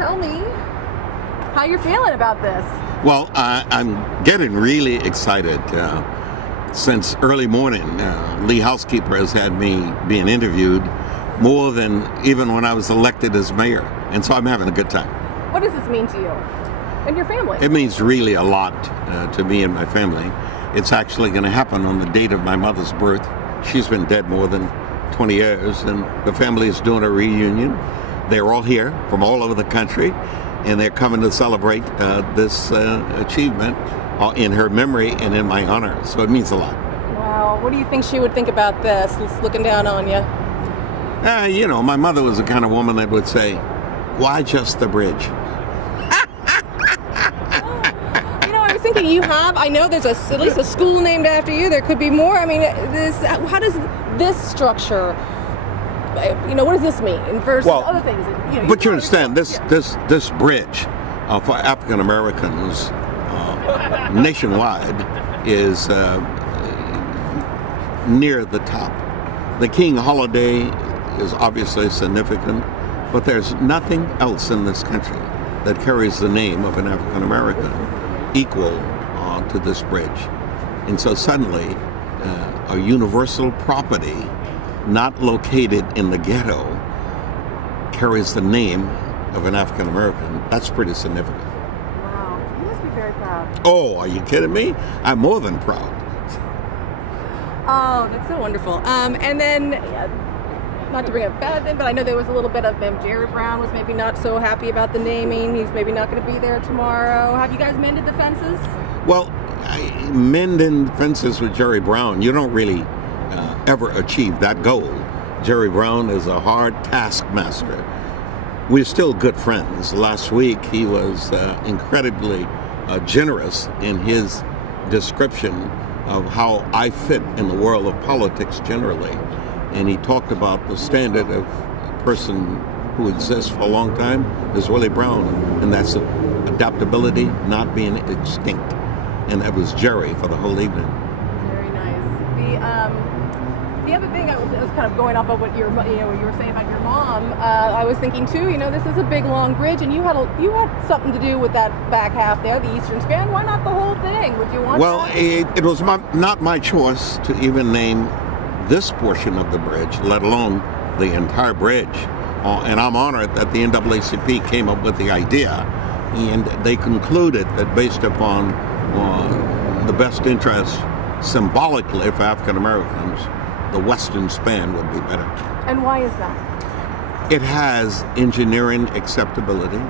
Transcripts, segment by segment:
tell me how you're feeling about this. Well, I'm getting really excited. Since early morning, Lee Housekeeper has had me being interviewed more than even when I was elected as mayor. And so I'm having a good time. What does this mean to you and your family? It means really a lot to me and my family. It's actually going to happen on the date of my mother's birth. She's been dead more than 20 years, and the family is doing a reunion. They're all here from all over the country, and they're coming to celebrate this achievement in her memory and in my honor. So it means a lot. Wow. What do you think she would think about this, looking down on you? You know, my mother was the kind of woman that would say, why just the bridge? I was thinking I know there's at least a school named after you. There could be more. I mean, how does this structure, what does this mean versus other things? But you understand, this bridge for African Americans nationwide is near the top. The King holiday is obviously significant, but there's nothing else in this country that carries the name of an African American equal to this bridge. And so suddenly a universal property not located in the ghetto carries the name of an African American. That's pretty significant. Wow, you must be very proud. Oh, are you kidding me? I'm more than proud. Oh, that's so wonderful. And then, not to bring up bad thing, but I know there was a little bit of Jerry Brown was maybe not so happy about the naming. He's maybe not going to be there tomorrow. Have you guys mended the fences? Well, mending fences with Jerry Brown, you don't really ever achieve that goal. Jerry Brown is a hard taskmaster. We're still good friends. Last week he was incredibly generous in his description of how I fit in the world of politics generally. And he talked about the standard of a person who exists for a long time is Willie Brown, and that's adaptability, not being extinct. And that was Jerry for the whole evening. Very nice. The other thing I was kind of going off of what you were saying about your mom. I was thinking too. This is a big long bridge, and you had something to do with that back half there, the eastern span. Why not the whole thing? Would you want? Well, that? it was not my choice to even name this portion of the bridge, let alone the entire bridge. And I'm honored that the NAACP came up with the idea, and they concluded that based upon the best interest symbolically for African Americans, the western span would be better. And why is that? It has engineering acceptability.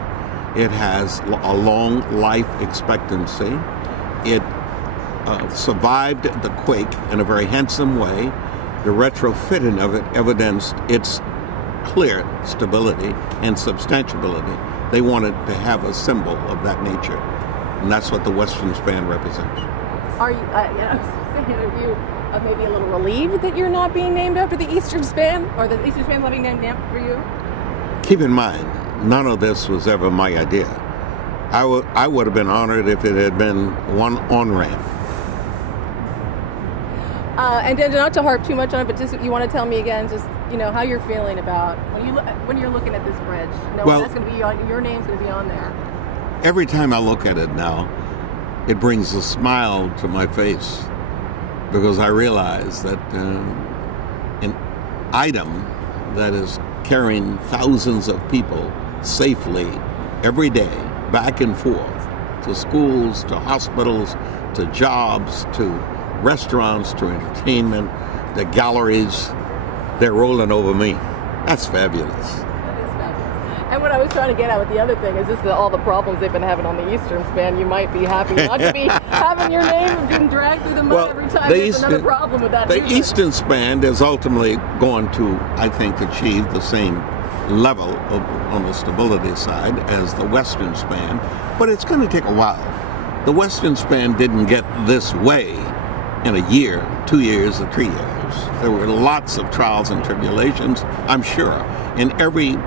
It has a long life expectancy. It survived the quake in a very handsome way. The retrofitting of it evidenced its clear stability and substantiability. They wanted to have a symbol of that nature, and that's what the western span represents. Are you maybe a little relieved that you're not being named after the eastern span, or the eastern span's not being named after you? Keep in mind, none of this was ever my idea. I would have been honored if it had been one on-ramp. And then not to harp too much on it, but just you want to tell me again, just how you're feeling about when you're looking at this bridge. That's going to be on your name's going to be on there. Every time I look at it now, it brings a smile to my face because I realize that an item that is carrying thousands of people safely every day, back and forth, to schools, to hospitals, to jobs, to restaurants, to entertainment, to galleries, they're rolling over me. That's fabulous. That is fabulous. And what I was trying to get at with the other thing is just all the problems they've been having on the eastern span. You might be happy not to be having your name being dragged through the mud every time there's another problem with that. The eastern span is ultimately going to, I think, achieve the same level on the stability side as the western span, but it's going to take a while. The western span didn't get this way in a year, 2 years, or 3 years. There were lots of trials and tribulations, I'm sure, and every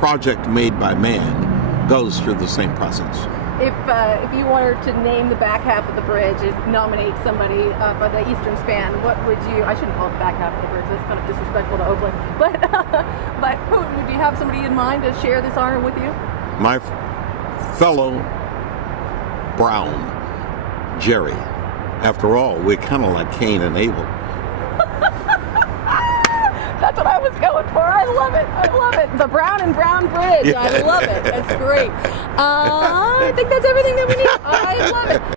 project made by man goes through the same process. If you were to name the back half of the bridge and nominate somebody for the eastern span, what would you? I shouldn't call it the back half of the bridge. That's kind of disrespectful to Oakland. But who do you have somebody in mind to share this honor with you? my fellow Brown, Jerry. After all, we're kind of like Cain and Abel. That's what I was going for. I love it. I love it. The Brown and Brown Bridge. I love it. It's great. I think that's everything that we need. I love it.